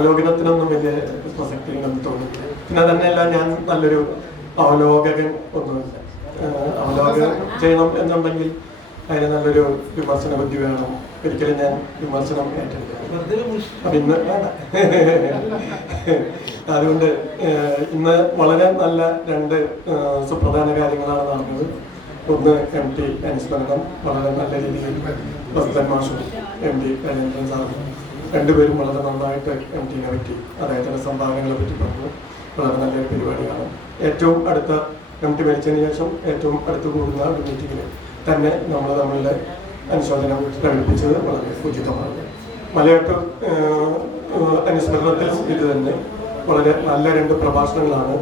അവലോകനത്തിനൊന്നും വലിയ പ്രസക്തി ഉണ്ടെന്ന് തോന്നുന്നില്ല. പിന്നെ തന്നെയല്ല, ഞാൻ നല്ലൊരു അവലോകകൻ ഒന്നുമില്ല. അവലോകനം ചെയ്യണം എന്നുണ്ടെങ്കിൽ അതിന് നല്ലൊരു വിമർശന ബുദ്ധി വേണം. ഒരിക്കലും ഞാൻ വിമർശനം ഏറ്റെടുക്കുക ഇന്ന് അതുകൊണ്ട് ഇന്ന് വളരെ നല്ല രണ്ട് സുപ്രധാന കാര്യങ്ങളാണ് നടന്നത്. ഒന്ന് MT അനുസ്മരണം വളരെ നല്ല രീതിയിൽ വസ്തൻ മാഷും MT രാജേന്ദ്രൻ സാറും രണ്ടുപേരും വളരെ നന്നായിട്ട് MTനെ പറ്റി അദ്ദേഹത്തിൻ്റെ സംഭാവനകളെ പറ്റി പറഞ്ഞു. വളരെ നല്ലൊരു പരിപാടിയാണ്. ഏറ്റവും അടുത്ത MT മരിച്ചതിന് ശേഷം ഏറ്റവും അടുത്ത് കൂടുന്ന ഒരു മീറ്റിങ്ങിൽ തന്നെ നമ്മൾ തമ്മിലെ അനുശോചനം പ്രകടിപ്പിച്ചത് വളരെ ഉചിതമാണ്. മലയാറ്റൂർ അനുസ്മരണത്തിലും ഇത് തന്നെ വളരെ നല്ല രണ്ട് പ്രഭാഷണങ്ങളാണ്.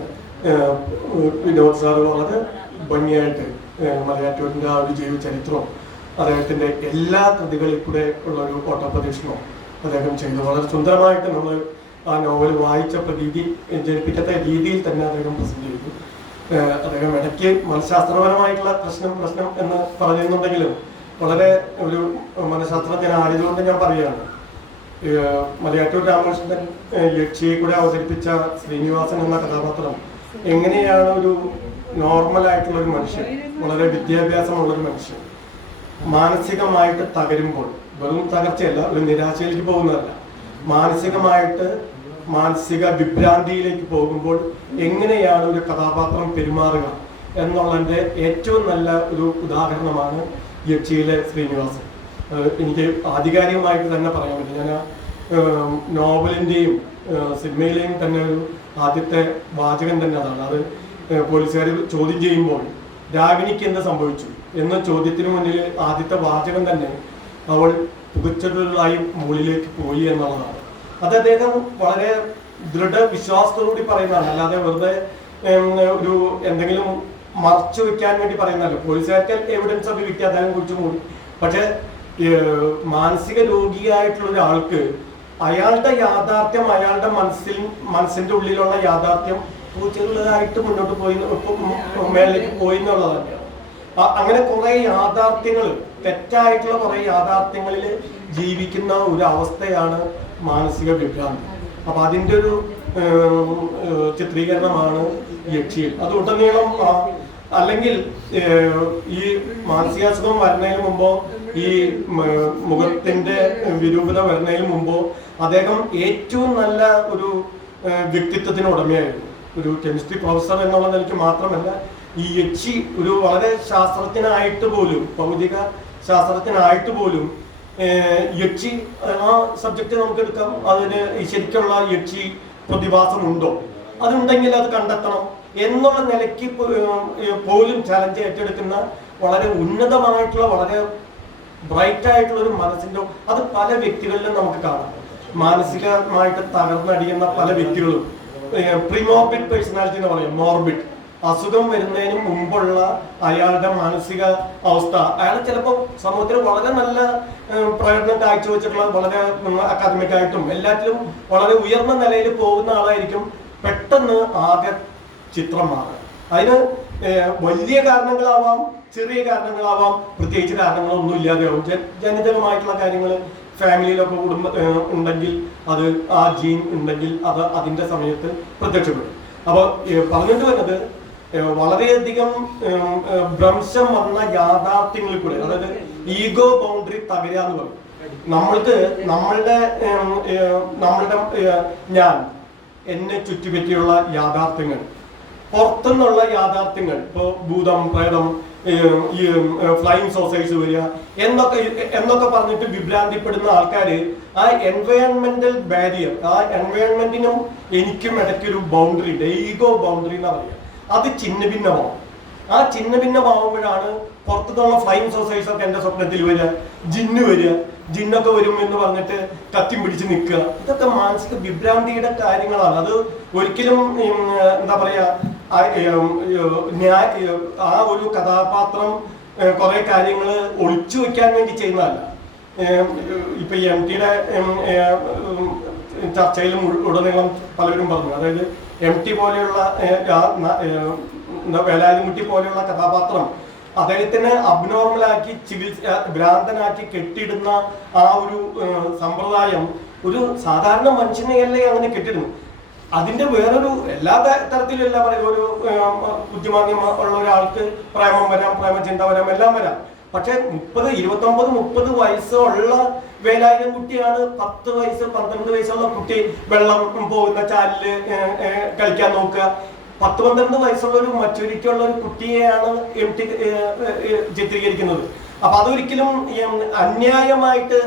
വിനോദ് സാറ് വളരെ ഭംഗിയായിട്ട് മലയാറ്റൂരിൻ്റെ ആ ഒരു ജീവചരിത്രവും അദ്ദേഹത്തിൻ്റെ എല്ലാ കൃതികളിൽ കൂടെ ഉള്ള ഒരു ഓട്ടപ്രദക്ഷിണവും അദ്ദേഹം ചെയ്തു. വളരെ സുന്ദരമായിട്ട് നമ്മൾ ആ നോവൽ വായിച്ച പ്രതീതി ജനിപ്പിക്കാത്ത രീതിയിൽ തന്നെ അദ്ദേഹം പ്രസന്റ് ചെയ്തു. അദ്ദേഹം ഇടയ്ക്ക് മനഃശാസ്ത്രപരമായിട്ടുള്ള പ്രശ്നം എന്ന് പറയുന്നുണ്ടെങ്കിലും വളരെ ഒരു മനഃശാസ്ത്രജ്ഞനായതുകൊണ്ട് ഞാൻ പറയുകയാണ്. മലയാറ്റൂർ രാമകൃഷ്ണൻ യക്ഷിയെ കൂടെ അവതരിപ്പിച്ച ശ്രീനിവാസൻ എന്ന കഥാപാത്രം എങ്ങനെയാണ് ഒരു നോർമലായിട്ടുള്ളൊരു മനുഷ്യൻ, വളരെ വിദ്യാഭ്യാസമുള്ളൊരു മനുഷ്യൻ മാനസികമായിട്ട് തകരുമ്പോൾ, വെറും തകർച്ചയല്ല, ഒരു നിരാശയിലേക്ക് പോകുന്നതല്ല, മാനസിക വിഭ്രാന്തിയിലേക്ക് പോകുമ്പോൾ എങ്ങനെയാണ് ഒരു കഥാപാത്രം പെരുമാറുക എന്നുള്ളതിൻ്റെ ഏറ്റവും നല്ല ഒരു ഉദാഹരണമാണ് യക്ഷിയിലെ ശ്രീനിവാസൻ. എനിക്ക് ആധികാരികമായിട്ട് തന്നെ പറയാൻ പറ്റും. ഞാൻ നോവലിൻ്റെയും സിനിമയിലെയും തന്നെ ഒരു ആദ്യത്തെ വാചകം തന്നെ അതാണ്. അത് പോലീസുകാർ ചോദ്യം ചെയ്യുമ്പോൾ രാഗിണിക്ക് എന്ത് സംഭവിച്ചു എന്ന ചോദ്യത്തിന് മുന്നിൽ ആദ്യത്തെ വാചകം തന്നെ അവൾ പുകച്ചലായി മുകളിലേക്ക് പോയി എന്നുള്ളതാണ്. അത് അദ്ദേഹം വളരെ ദൃഢവിശ്വാസത്തോടുകൂടി പറയുന്നതാണ്, അല്ലാതെ വെറുതെ ഒരു എന്തെങ്കിലും മറച്ചു വെക്കാൻ വേണ്ടി പറയുന്നതല്ല. പോലീസുകാർക്ക് എവിഡൻസ് ഒക്കെ കിട്ടി അദ്ദേഹം കുറിച്ച് മൂടി. പക്ഷെ മാനസിക രോഗിയായിട്ടുള്ള ഒരാൾക്ക് അയാളുടെ യാഥാർത്ഥ്യം, അയാളുടെ മനസ്സിന്റെ ഉള്ളിലുള്ള യാഥാർത്ഥ്യം ചെറുതായിട്ട് മുന്നോട്ട് പോയി മേളിലേക്ക് പോയി എന്നുള്ളത് തന്നെയാണ്. അങ്ങനെ കുറെ യാഥാർത്ഥ്യങ്ങൾ, തെറ്റായിട്ടുള്ള കുറെ യാഥാർത്ഥ്യങ്ങളിൽ ജീവിക്കുന്ന ഒരു അവസ്ഥയാണ് മാനസിക വിഭ്രാന്തി. അപ്പൊ അതിൻ്റെ ഒരു ചിത്രീകരണമാണ് യക്ഷിയിൽ. അത് ഉടനീളം അല്ലെങ്കിൽ ഈ മാനസികാസുഖം വരുന്നതിന് മുമ്പോ ഈ മുഖത്തിന്റെ വിരൂപത വരുന്നതിന് മുമ്പോ അദ്ദേഹം ഏറ്റവും നല്ല ഒരു വ്യക്തിത്വത്തിന് ഉടമയായിരുന്നു. ഒരു കെമിസ്ട്രി പ്രൊഫസർ എന്നുള്ള നിലയ്ക്ക് മാത്രമല്ല, ഈ യക്ഷി ഒരു വളരെ ശാസ്ത്രജ്ഞനായിട്ട് പോലും, ഭൗതിക ശാസ്ത്രജ്ഞനായിട്ട് പോലും യക്ഷി ആ സബ്ജക്റ്റ് നമുക്ക് എടുക്കാം. അതിന് ശരിക്കുള്ള യക്ഷി പ്രതിഭാസമുണ്ടോ, അതുണ്ടെങ്കിൽ അത് കണ്ടെത്തണം എന്നുള്ള നിലയ്ക്ക് പോലും ചലഞ്ച് ഏറ്റെടുക്കുന്ന വളരെ ഉന്നതമായിട്ടുള്ള, വളരെ ബ്രൈറ്റ് ആയിട്ടുള്ള ഒരു മനസ്സിന്റെ, അത് പല വ്യക്തികളിലും നമുക്ക് കാണാം. മാനസികമായിട്ട് തകർന്നടിയുന്ന പല വ്യക്തികളും പ്രീമോർബിഡ് പേഴ്സണാലിറ്റി എന്ന് പറയും. മോർബിഡ് അസുഖം വരുന്നതിന് മുമ്പുള്ള അയാളുടെ മാനസിക അവസ്ഥ, അയാൾ ചിലപ്പോൾ സമൂഹത്തിൽ വളരെ നല്ല പ്രകടനം കാഴ്ചവെച്ചിട്ടുള്ള, വളരെ അക്കാദമിക് ആയിട്ടും എല്ലാറ്റിലും വളരെ ഉയർന്ന നിലയിൽ പോകുന്ന ആളായിരിക്കും. പെട്ടെന്ന് ആകെ ചിത്രം മാറുക. അതിന് വലിയ കാരണങ്ങളാവാം, ചെറിയ കാരണങ്ങളാവാം, പ്രത്യേകിച്ച് കാരണങ്ങളൊന്നും ഇല്ലാതെയാവും. ജനിതകമായിട്ടുള്ള കാര്യങ്ങൾ ഫാമിലിയിലൊക്കെ ഉണ്ടെങ്കിൽ, അത് ആ ജീൻ ഉണ്ടെങ്കിൽ അത് അതിൻ്റെ സമയത്ത് പ്രത്യക്ഷപ്പെടും. അപ്പോൾ പറഞ്ഞിട്ട് വരുന്നത് വളരെയധികം ഭ്രംശം വന്ന യാഥാർത്ഥ്യങ്ങളിൽ കൂടെ, അതായത് ഈഗോ ബൗണ്ടറി തകരുക എന്ന് പറയും. നമ്മളുടെ ഞാൻ, എന്നെ ചുറ്റിപ്പറ്റിയുള്ള യാഥാർത്ഥ്യങ്ങൾ, പുറത്തുനിന്നുള്ള യാഥാർത്ഥ്യങ്ങൾ, ഇപ്പോൾ ഭൂതം, പ്രേതം, ഈ ഫ്ലൈയിങ് സോസൈസ് വരിക എന്നൊക്കെ പറഞ്ഞിട്ട് വിഭ്രാന്തിപ്പെടുന്ന ആൾക്കാർ ആ എൻവയോൺമെന്റൽ ബാരിയർ, ആ എൻവയോൺമെന്റിനും എനിക്കും ഇടയ്ക്കൊരു ബൗണ്ടറി ഉണ്ട്, ഈഗോ ബൗണ്ടറി എന്ന് പറയുക. അത് ചിന്ന ഭിന്നമാവും. ആ ചിന്ന ഭിന്നമാവുമ്പോഴാണ് പുറത്തുനിന്നുള്ള ഫ്ലൈയിങ് സോസൈസ് ഒക്കെ എൻ്റെ സ്വപ്നത്തിൽ വരിക, ജിന്നൊക്കെ വരും എന്ന് പറഞ്ഞിട്ട് കത്തിയും പിടിച്ച് നിൽക്കുക. ഇതൊക്കെ മാനസിക വിഭ്രാന്തിയുടെ കാര്യങ്ങളാണ്. അത് ഒരിക്കലും എന്താ പറയാ, ആ ഒരു കഥാപാത്രം കുറെ കാര്യങ്ങൾ ഒളിച്ചു വെക്കാൻ വേണ്ടി ചെയ്യുന്നതല്ല. ഇപ്പൊ ഈ MTയുടെ ചർച്ചയിലും ഉടനീളം പലരും പറഞ്ഞു, അതായത് MT പോലെയുള്ള വേലായുധൻകുട്ടി പോലെയുള്ള കഥാപാത്രം അദ്ദേഹത്തിനെ അബ്നോർമലാക്കി ഭ്രാന്തനാക്കി കെട്ടിയിടുന്ന ആ ഒരു സമ്പ്രദായം ഒരു സാധാരണ മനുഷ്യനെയല്ലേ അങ്ങനെ കെട്ടിടുന്നു. അതിന്റെ വേറൊരു എല്ലാ തരത്തിലും എല്ലാം പറയും. ഒരു ബുദ്ധിമാന്യം ഉള്ള ഒരാൾക്ക് പ്രേമം വരാം, പ്രേമചിന്ത വരാം, എല്ലാം വരാം. പക്ഷെ 29-30 വയസ്സുള്ള വേലായുധം കുട്ടിയാണ് 10 വയസ്സ് 12 വയസ്സുള്ള കുട്ടി വെള്ളം പോകുന്ന ചാലില് കളിക്കാൻ നോക്കുക. 10-12 വയസ്സുള്ള ഒരു മച്യൂരിറ്റി ഉള്ള ഒരു കുട്ടിയെയാണ് MT ചിത്രീകരിക്കുന്നത്. അപ്പൊ അതൊരിക്കലും അന്യായമായിട്ട്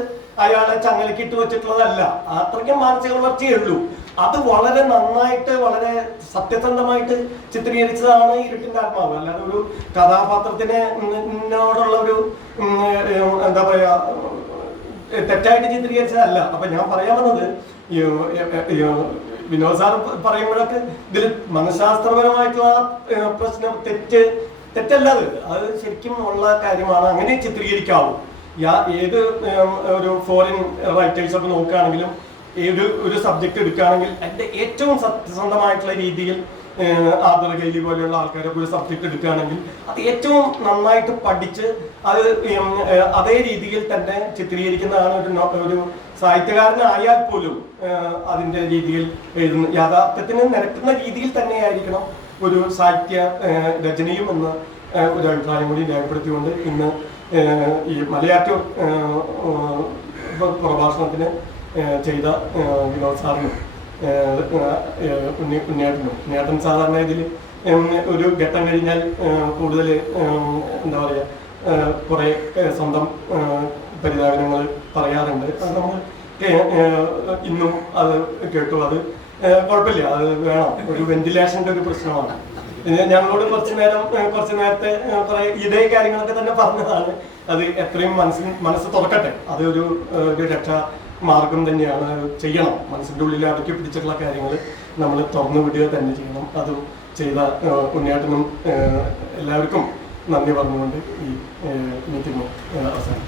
അയാളെ ചങ്ങലക്കിട്ട് വെച്ചിട്ടുള്ളതല്ല. അത്രയ്ക്കും മാനസിക വളർച്ചയേ ഉള്ളൂ. അത് വളരെ നന്നായിട്ട് വളരെ സത്യസന്ധമായിട്ട് ചിത്രീകരിച്ചതാണ് ഇരുട്ടിന്റെ ആത്മാവ്. അല്ലാതെ ഒരു കഥാപാത്രത്തിനോടുള്ള ഒരു എന്താ പറയാ തെറ്റായിട്ട് ചിത്രീകരിച്ചതല്ല. അപ്പൊ ഞാൻ പറയാൻ വന്നത് വിനോദ് സാർ പറയുമ്പോഴൊക്കെ ഇതിൽ മനഃശാസ്ത്രപരമായിട്ടുള്ള പ്രശ്നം തെറ്റല്ല. അത് ശരിക്കും ഉള്ള കാര്യമാണ്. അങ്ങനെ ചിത്രീകരിക്കാവൂ. ഏത് ഒരു ഫോറിൻ റൈറ്റേഴ്സ് ഒക്കെ നോക്കുകയാണെങ്കിലും ഒരു സബ്ജക്ട് എടുക്കുകയാണെങ്കിൽ അതിന്റെ ഏറ്റവും സത്യസന്ധമായിട്ടുള്ള രീതിയിൽ ആദർ ഗൈലി പോലെയുള്ള ആൾക്കാരൊക്കെ ഒരു സബ്ജക്ട് എടുക്കുകയാണെങ്കിൽ അത് ഏറ്റവും നന്നായിട്ട് പഠിച്ച് അത് അതേ രീതിയിൽ തന്നെ ചിത്രീകരിക്കുന്നതാണ് ഒരു സാഹിത്യകാരനായാൽ പോലും അതിന്റെ രീതിയിൽ എഴുതുന്ന യാഥാർത്ഥ്യത്തിന് നിരക്കുന്ന രീതിയിൽ തന്നെയായിരിക്കണം ഒരു സാഹിത്യ രചനയും എന്ന് ഒരു അഭിപ്രായം കൂടി രേഖപ്പെടുത്തിക്കൊണ്ട് ഇന്ന് ഈ മലയാറ്റൂർ പ്രഭാഷണത്തിന് ചെയ്ത വിനോദ് സാറിനും ഉണ്ണിയേട്ടൻ സാധാരണ ഇതിൽ ഒരു ഘട്ടം കഴിഞ്ഞാൽ കൂടുതൽ എന്താ പറയുക കുറെ സ്വന്തം പരിതാപനങ്ങൾ പറയാറുണ്ട്. അത് നമ്മൾ ഇന്നും അത് കേട്ടു. അത് കുഴപ്പമില്ല, അത് വേണം. ഒരു വെന്റിലേഷന്റെ ഒരു പ്രശ്നമാണ്. ഞങ്ങളോട് കുറച്ചു നേരത്തെ കുറെ ഇതേ കാര്യങ്ങളൊക്കെ തന്നെ പറഞ്ഞതാണ്. അത് എത്രയും മനസ്സ് തുറക്കട്ടെ. അതൊരു രക്ഷാ മാർഗം തന്നെയാണ്. ചെയ്യണം. മനസ്സിന്റെ ഉള്ളിൽ അടക്കി പിടിച്ചിട്ടുള്ള കാര്യങ്ങൾ നമ്മൾ തുറന്നു വിടുക തന്നെ ചെയ്യണം. അതും ചെയ്ത ഉണ്ണിയേട്ടനും എല്ലാവർക്കും നന്ദി പറഞ്ഞുകൊണ്ട് ഈ മീറ്റിംഗ് അവസാനം.